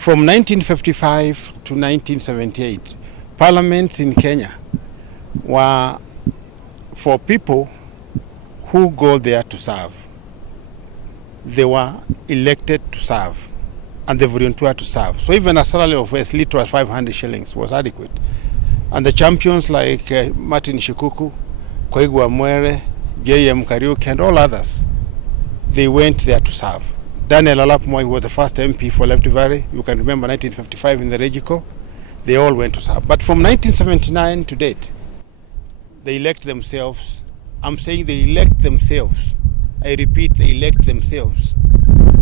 From 1955 to 1978, parliaments in Kenya were for people who go there to serve. They were elected to serve, and they volunteered to serve. So even a salary of as little as 500 shillings was adequate. And the champions like Martin Shikuku, Koigwa Mwere, J.M. Kariuki, and all others, they went there to serve. Daniel Arap Moi was the first MP for Left Valley. You can remember 1955 in the Regico. They all went to serve. But from 1979 to date, they elect themselves. I'm saying they elect themselves. I repeat, they elect themselves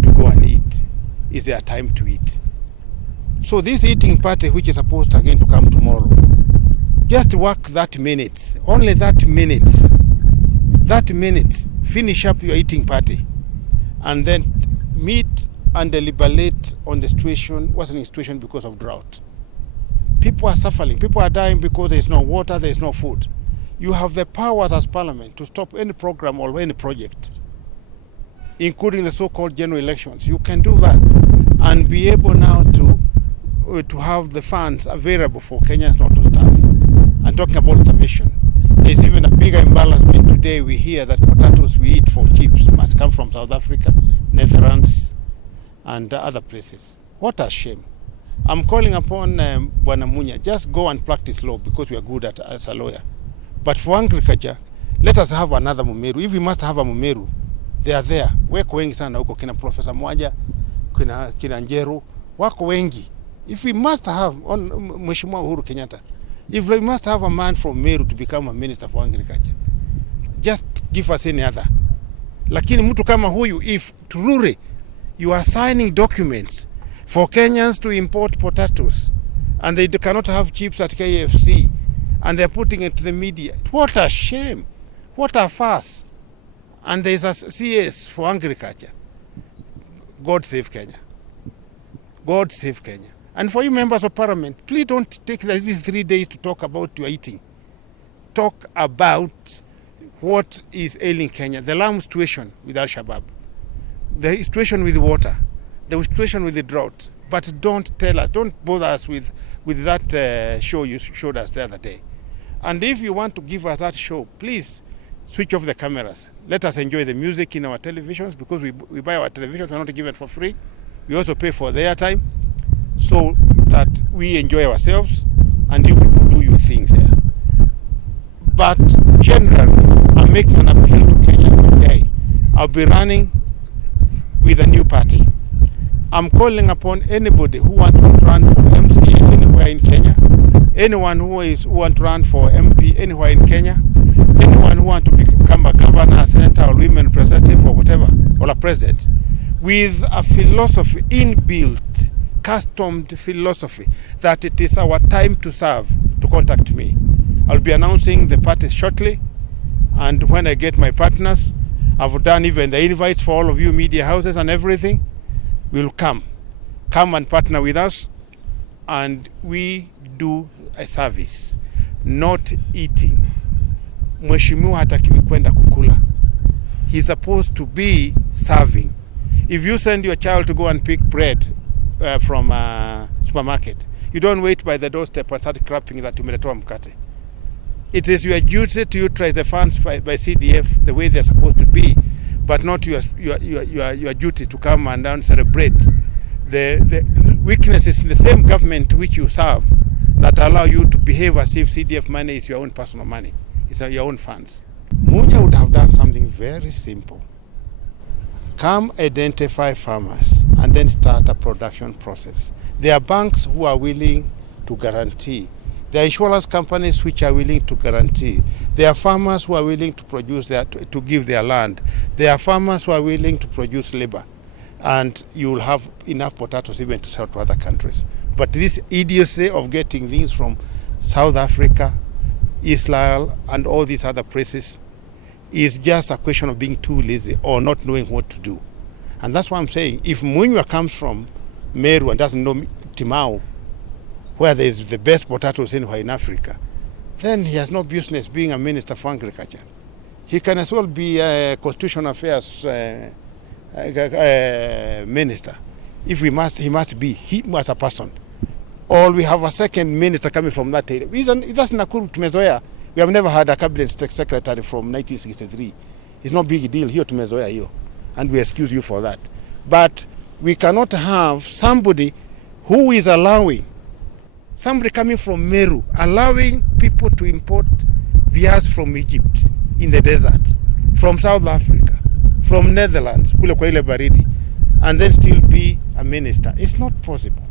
to go and eat. It's their time to eat. So this eating party, which is supposed again to come tomorrow, just work that minute, only that minute, finish up your eating party, and then meet and deliberate on the situation, worsening situation because of drought. People are suffering, people are dying because there is no water, there is no food. You have the powers as parliament to stop any program or any project, including the so-called general elections. You can do that and be able now to have the funds available for Kenyans not to starve. And talking about starvation, there's even a bigger embarrassment today. We hear that potatoes we eat for chips must come from South Africa, Netherlands, and other places. What a shame. I'm calling upon Bwana Munya, just go and practice law because we are good at as a lawyer. But for agriculture, let us have another Mumeru. If we must have a Mumeru, they are there. Weko wengi sana huko, kina Professor Mwaja, kina Njeru, wako wengi. If we must have on Mheshimiwa Uhuru Kenyatta, if we must have a man from Meru to become a minister for agriculture, just give us any other. Lakini mtu kama huyu, if truly you are signing documents for Kenyans to import potatoes and they cannot have chips at KFC and they're putting it to the media, what a shame, what a farce. And there's a CS for agriculture. God save Kenya. God save Kenya. And for you members of parliament, please don't take these 3 days to talk about your eating. Talk about what is ailing Kenya. The Lamu situation with Al-Shabaab, the situation with the water, the situation with the drought. But don't tell us, don't bother us with that show you showed us the other day. And if you want to give us that show, please switch off the cameras. Let us enjoy the music in our televisions, because we buy our televisions, we're not given for free. We also pay for their time, so that we enjoy ourselves and you people do your things there. But generally, I'm making an appeal to Kenyans today. I'll be running with a new party. I'm calling upon anybody who wants to run for MCA anywhere in Kenya, anyone who want to run for MP anywhere in Kenya, anyone who wants to become a governor, senator, or women representative, or whatever, or a president, with a philosophy inbuilt, customed philosophy that it is our time to serve, to contact me. I'll be announcing the parties shortly, and when I get my partners, I've done even the invites for all of you media houses and everything. We'll come and partner with us, and we do a service, not eating. Mheshimiwa hatakiwi kwenda kukula. He's supposed to be serving. If you send your child to go and pick bread from a supermarket, you don't wait by the doorstep and start clapping that umeletewa mkate. It is your duty to utilize the funds by CDF the way they're supposed to be, but not your duty to come and celebrate the weaknesses in the same government which you serve that allow you to behave as if CDF money is your own personal money. It's your own funds. Munya would have done something very simple. Come identify farmers and then start a production process. There are banks who are willing to guarantee. There are insurance companies which are willing to guarantee. There are farmers who are willing to produce to give their land. There are farmers who are willing to produce labor. And you will have enough potatoes even to sell to other countries. But this idiocy of getting things from South Africa, Israel, and all these other places is just a question of being too lazy or not knowing what to do. And that's why I'm saying, if Munya comes from Meru and doesn't know Timau, where there is the best potatoes anywhere in Africa, then he has no business being a minister for agriculture. He can as well be a constitutional affairs minister. If he must be him as a person. Or we have a second minister coming from that area. That's Nakuru tumezoea. We have never had a cabinet secretary from 1963. It's no big deal. Here tumezoea hiyo. And we excuse you for that. But we cannot have somebody who is allowing, somebody coming from Meru, allowing people to import viazi from Egypt in the desert, from South Africa, from Netherlands, kule kwa ile baridi, and then still be a minister. It's not possible.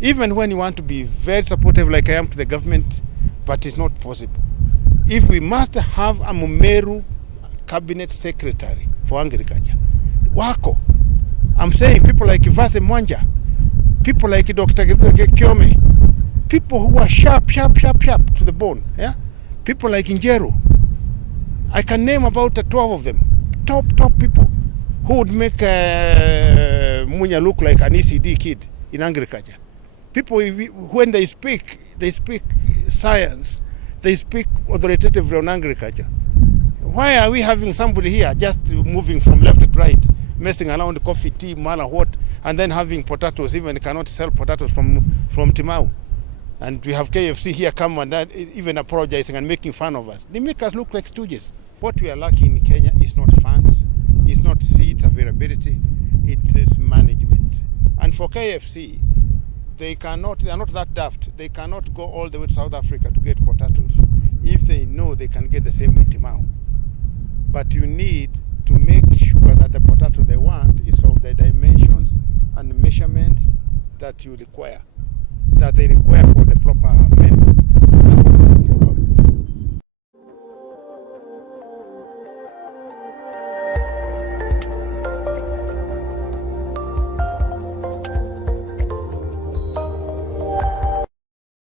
Even when you want to be very supportive like I am to the government, but it's not possible. If we must have a Meru cabinet secretary for agriculture, wako. I'm saying people like CS Munya, people like Dr. Kiome, people who are sharp to the bone. Yeah, people like Njeru. I can name about 12 of them, top people who would make Munya look like an ECD kid in agriculture. People, when they speak science, they speak authoritatively on agriculture. Why are we having somebody here just moving from left to right, messing around coffee, tea, mala, what, and then having potatoes, even cannot sell potatoes from Timau? And we have KFC here come and even apologizing and making fun of us. They make us look like stooges. What we are lacking in Kenya is not funds, it's not seeds availability, it is management. And for KFC, they are not that daft. They cannot go all the way to South Africa to get potatoes if they know they can get the same in Timau. But you need to make sure that the potato they want is of the dimensions and measurements that you require, that they require for the proper menu. That's what I'm talking about.